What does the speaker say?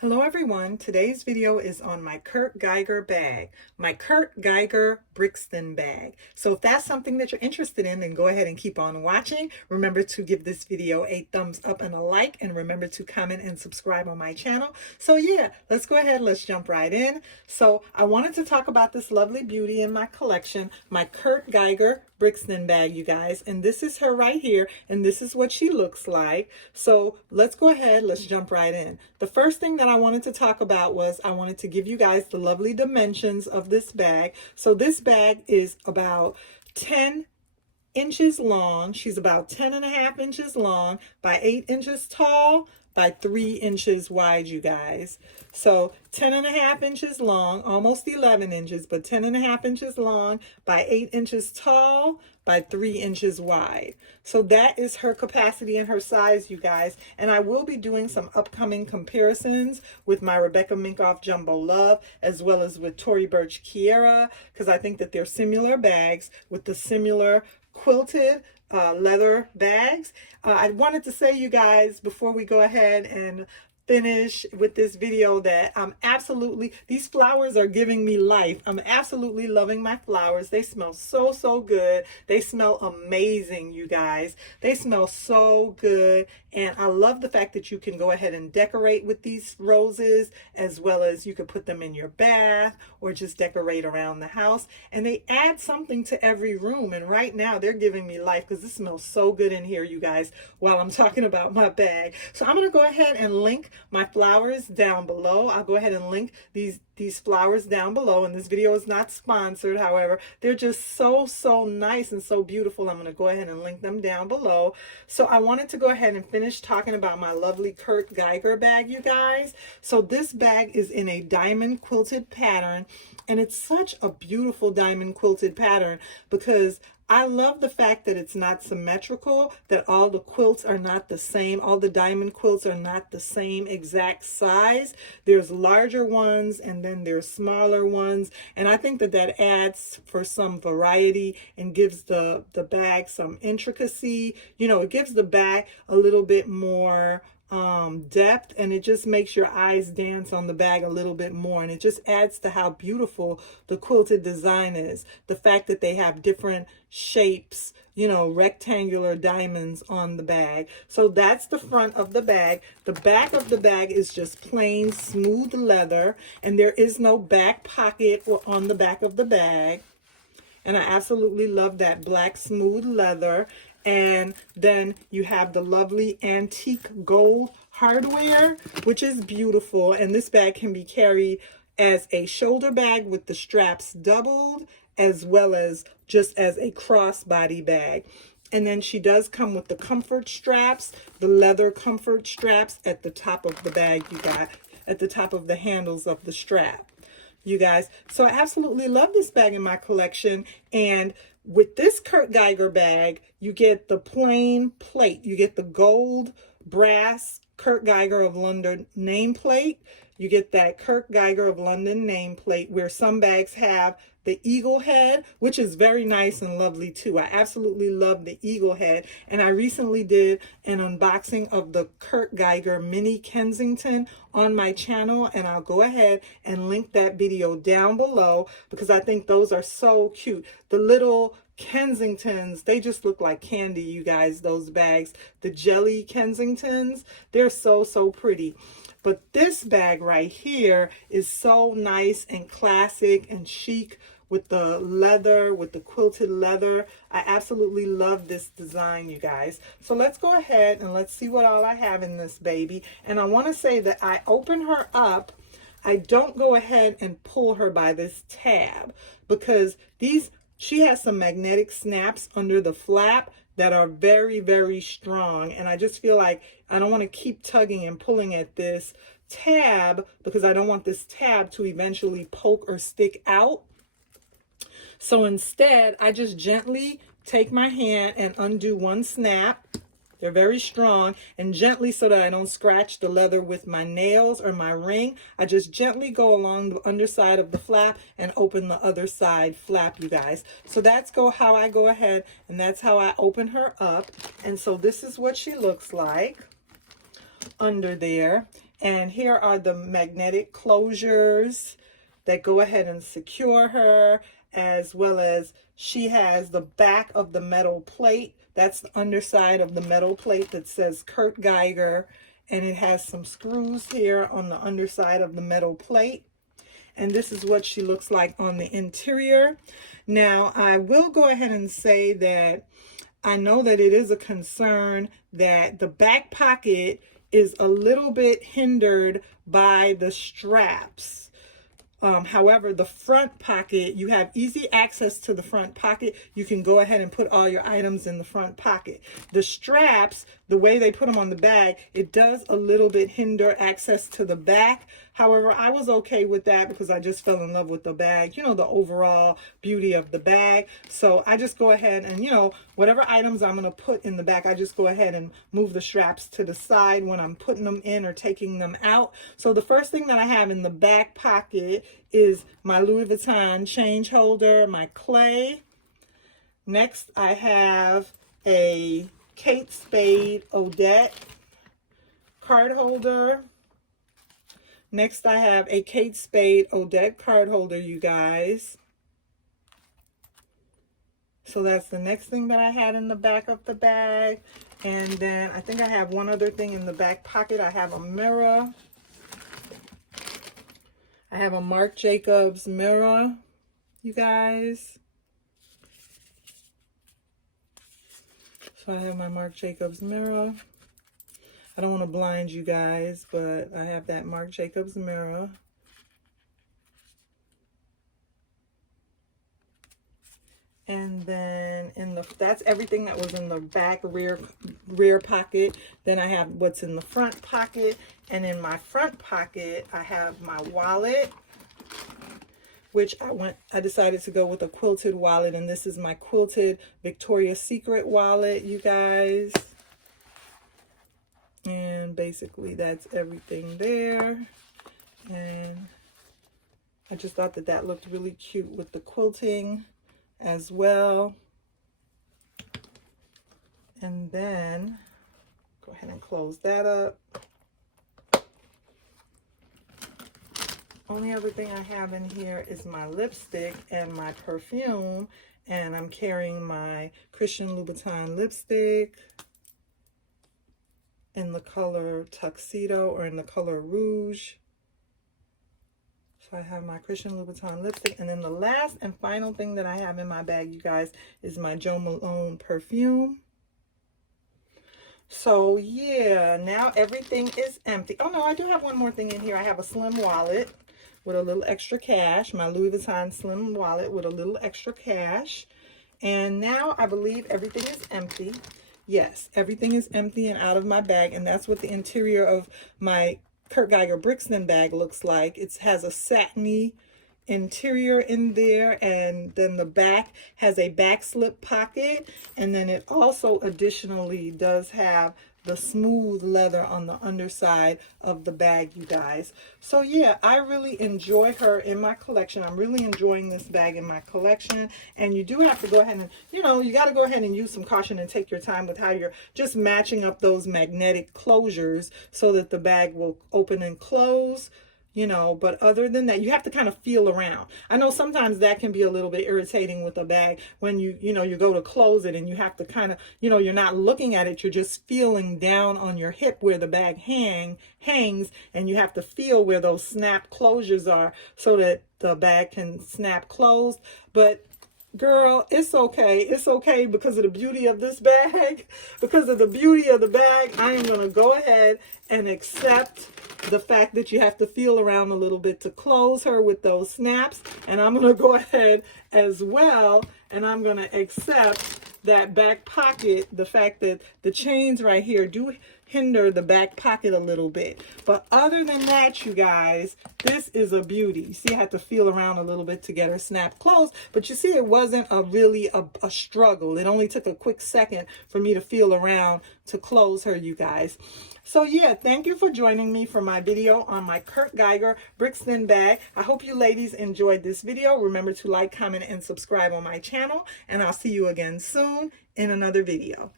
Hello everyone, today's video is on my KURT Geiger bag, my KURT Geiger Brixton bag. So if that's something that you're interested in, then go ahead and keep on watching. Remember to give this video a thumbs up and a like, and remember to comment and subscribe on my channel. So yeah, let's go ahead, let's jump right in. So I wanted to talk about this lovely beauty in my collection, my KURT Geiger Brixton bag, you guys, and this is her right here, and this is what she looks like. So let's go ahead, let's jump right in. The first thing that I wanted to talk about was I wanted to give you guys the lovely dimensions of this bag. So this bag is about 10 inches long. She's about 10.5 inches long by 8 inches tall by 3 inches wide, you guys. So 10.5 inches long, almost 11 inches, but 10.5 inches long by 8 inches tall by 3 inches wide. So that is her capacity and her size, you guys. And I will be doing some upcoming comparisons with my Rebecca Minkoff Jumbo Love, as well as with Tory Burch Kiera, because I think that they're similar bags with the similar quilted leather bags. I wanted to say, you guys, before we go ahead and finish with this video, that these flowers are giving me life. I'm absolutely loving my flowers. They smell so good. They smell amazing, you guys. They smell so good. And I love the fact that you can go ahead and decorate with these roses, as well as you could put them in your bath or just decorate around the house. And they add something to every room. And right now they're giving me life because this smells so good in here, you guys, while I'm talking about my bag. So I'm going to go ahead and link my flowers down below. I'll go ahead and link these flowers down below, and this video is not sponsored. However, they're just so nice and so beautiful. I'm going to go ahead and link them down below. So I wanted to go ahead and finish talking about my lovely KURT Geiger bag, you guys. So this bag is in a diamond quilted pattern, and it's such a beautiful diamond quilted pattern because I love the fact that it's not symmetrical, that all the quilts are not the same. All the diamond quilts are not the same exact size. There's larger ones and then there's smaller ones. And I think that that adds for some variety and gives the bag some intricacy. You know, it gives the bag a little bit more depth, and it just makes your eyes dance on the bag a little bit more, and it just adds to how beautiful the quilted design is. The fact that they have different shapes, you know, rectangular diamonds on the bag. So that's the front of the bag. The back of the bag is just plain smooth leather, and there is no back pocket on the back of the bag. And I absolutely love that black smooth leather. And then you have the lovely antique gold hardware, which is beautiful. And this bag can be carried as a shoulder bag with the straps doubled, as well as just as a crossbody bag. And then she does come with the comfort straps, the leather comfort straps at the top of the bag, you got at the top of the handles of the strap, you guys. So I absolutely love this bag in my collection. And with this KURT Geiger bag, you get the plain plate. You get the gold brass KURT Geiger of London nameplate. You get that KURT Geiger of London nameplate, where some bags have the eagle head, which is very nice and lovely too. I absolutely love the eagle head. And I recently did an unboxing of the KURT Geiger Mini Kensington on my channel, and I'll go ahead and link that video down below because I think those are so cute. The little Kensingtons, they just look like candy, you guys, those bags. The jelly Kensingtons, they're so pretty. But this bag right here is so nice and classic and chic with the leather, with the quilted leather. I absolutely love this design, you guys. So let's go ahead and let's see what all I have in this baby. And I want to say that I open her up. I don't go ahead and pull her by this tab because she has some magnetic snaps under the flap that are very strong, and I just feel like I don't want to keep tugging and pulling at this tab because I don't want this tab to eventually poke or stick out. So instead, I just gently take my hand and undo one snap. They're very strong, and gently, so that I don't scratch the leather with my nails or my ring, I just gently go along the underside of the flap and open the other side flap, you guys. So that's how I go ahead, and that's how I open her up. And so this is what she looks like under there. And here are the magnetic closures that go ahead and secure her, as well as she has the back of the metal plate. That's the underside of the metal plate that says KURT Geiger, and it has some screws here on the underside of the metal plate. And this is what she looks like on the interior. Now, I will go ahead and say that I know that it is a concern that the back pocket is a little bit hindered by the straps. However, the front pocket, you have easy access to the front pocket. You can go ahead and put all your items in the front pocket. The straps, the way they put them on the bag, it does a little bit hinder access to the back. However, I was okay with that because I just fell in love with the bag, you know, the overall beauty of the bag. So I just go ahead and, you know, whatever items I'm going to put in the back, I just go ahead and move the straps to the side when I'm putting them in or taking them out. So the first thing that I have in the back pocket is my Louis Vuitton change holder, my clay. Next, I have a Kate Spade Odette card holder. Next, I have a Kate Spade Odette card holder, you guys. So that's the next thing that I had in the back of the bag. And then I think I have one other thing in the back pocket. I have a mirror. I have a Marc Jacobs mirror, you guys. So I have my Marc Jacobs mirror. I don't want to blind you guys, but I have that Marc Jacobs mirror. And then that's everything that was in the back rear pocket. Then I have what's in the front pocket. And in my front pocket, I have my wallet, which I decided to go with a quilted wallet, and this is my quilted Victoria's Secret wallet, you guys. And basically that's everything there. And I just thought that that looked really cute with the quilting as well. And then go ahead and close that up. Only other thing I have in here is my lipstick and my perfume, and I'm carrying my Christian Louboutin lipstick in the color Tuxedo, or in the color Rouge. So I have my Christian Louboutin lipstick. And then the last and final thing that I have in my bag, you guys, is my Jo Malone perfume. So yeah, now everything is empty. Oh no, I do have one more thing in here. I have a slim wallet with a little extra cash, my Louis Vuitton slim wallet with a little extra cash. And now I believe everything is empty. Yes, everything is empty and out of my bag, and that's what the interior of my KURT Geiger Brixton bag looks like. It has a satiny interior in there, and then the back has a back slip pocket, and then it also additionally does have the smooth leather on the underside of the bag, you guys. So yeah, I really enjoy her in my collection. I'm really enjoying this bag in my collection. And you do have to go ahead and, you know, you got to go ahead and use some caution and take your time with how you're just matching up those magnetic closures so that the bag will open and close. You know, but other than that, you have to kind of feel around. I know sometimes that can be a little bit irritating with a bag when you go to close it and you have to kind of, you're not looking at it. You're just feeling down on your hip where the bag hangs, and you have to feel where those snap closures are so that the bag can snap closed. But girl, it's okay. It's okay because of the beauty of this bag. Because of the beauty of the bag, I am going to go ahead and accept the fact that you have to feel around a little bit to close her with those snaps. And I'm going to go ahead as well, and I'm going to accept that back pocket, the fact that the chains right here do hinder the back pocket a little bit. But other than that, you guys, this is a beauty. You see, I had to feel around a little bit to get her snap closed, but you see, it wasn't really a struggle. It only took a quick second for me to feel around to close her, you guys. So yeah, thank you for joining me for my video on my KURT Geiger Brixton bag. I hope you ladies enjoyed this video. Remember to like, comment, and subscribe on my channel, and I'll see you again soon in another video.